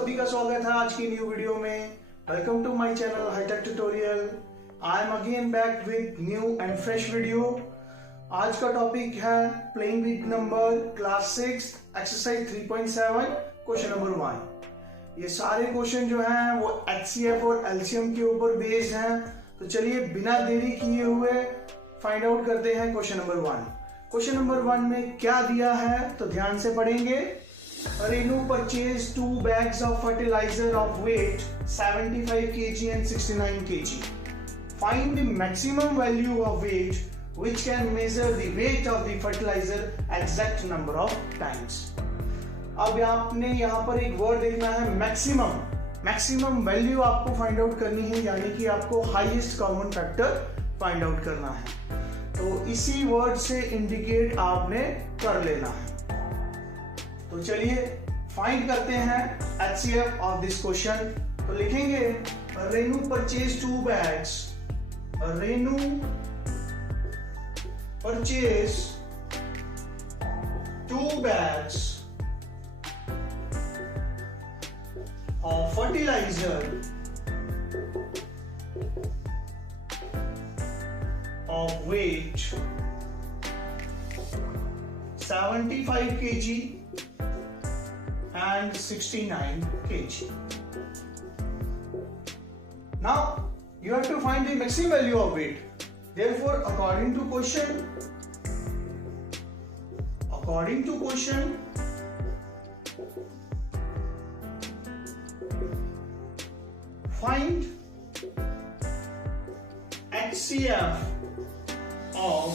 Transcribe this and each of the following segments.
सभी का स्वागत है आज की न्यू वीडियो में। Welcome to my channel hi-tek tutorial। I am again back with new and fresh video. आज का टॉपिक है playing with number class 6 exercise 3.7 question number 1। ये सारे क्वेश्चन जो हैं वो HCF और LCM के ऊपर बेस्ड हैं। तो चलिए बिना देरी किए हुए फाइंड आउट करते हैं क्वेश्चन नंबर 1। क्वेश्चन नंबर 1 में क्या दिया है तो ध्यान से पढ़ेंगे। Renu purchased 2 bags of fertilizer of weight 75 kg and 69 kg. Find the maximum value of weight which can measure the weight of the fertilizer exact number of times. अब आपने यहाँ पर एक वर्ड देखना है मैक्सिमम वैल्यू आपको find out करनी है, यानी कि आपको highest common factor find out करना है। तो इसी वर्ड से इंडिकेट आपने कर लेना है। तो चलिए फाइंड करते हैं HCF ऑफ दिस क्वेश्चन। तो लिखेंगे Renu purchase 2 bags. Renu purchase 2 bags of fertiliser of weight 75 kg and 69 kg. Now you have to find the maximum value of weight. Therefore, according to question, find HCF of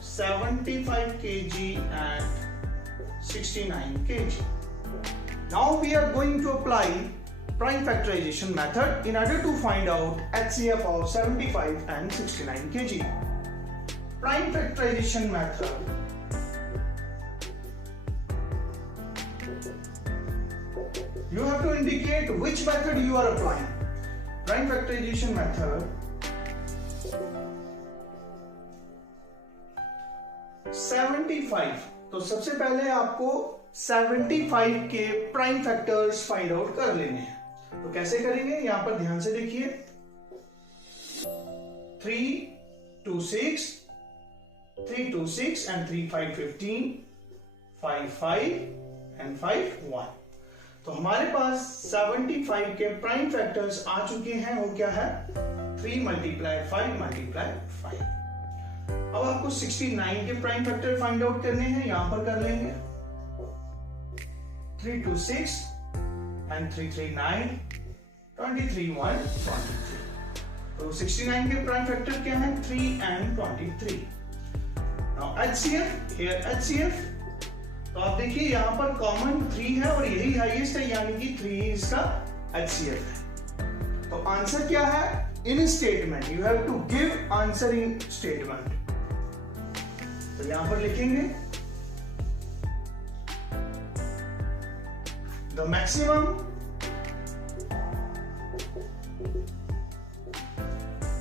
75 kg and 69 kg. Now we are going to apply prime factorization method in order to find out HCF of 75 and 69 kg. Prime factorization method you have to indicate which method you are applying. Prime factorization method 75। तो सबसे पहले आपको 75 के prime factors find out कर लेने हैं। तो कैसे करेंगे, यहां पर ध्यान से देखिए। 3 2 6 3 2 6 and 3 5 15 5 5 and 5 1। तो हमारे पास 75 के प्राइम फैक्टर्स आ चुके हैं। वो क्या है 3 × 5 × 5। अब आपको 69 के प्राइम फैक्टर फाइंड आउट करने हैं, यहां पर कर लेंगे 3 2 6 and 3 3 9 23 1 23। तो 69 के प्राइम फैक्टर क्या है 3 and 23। Now HCF, here HCF। तो आप देखिए यहां पर कॉमन 3 है और यही हाईएस्ट है, यानी कि 3 इसका HCF है। तो आंसर क्या है in statement, you have to give answer in statement. तो यहां पर लिखेंगे the maximum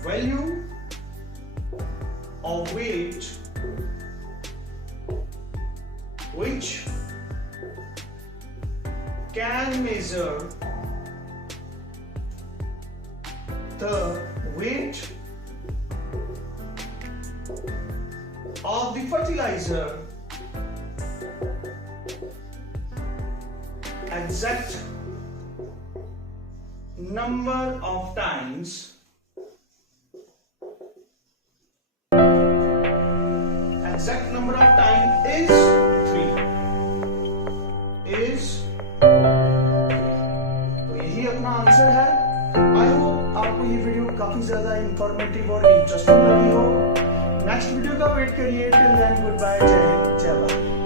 value of weight which can measure the weight of the fertilizer exact number of times is 3 तो यही अपना आंसर है। आई होप आपको ये वीडियो काफी ज्यादा इंफॉर्मेटिव और इंटरेस्टिंग लगी हो। नेक्स्ट वीडियो का वेट करिए। टिल देन गुड बाय, जय हिंद, जय भारत।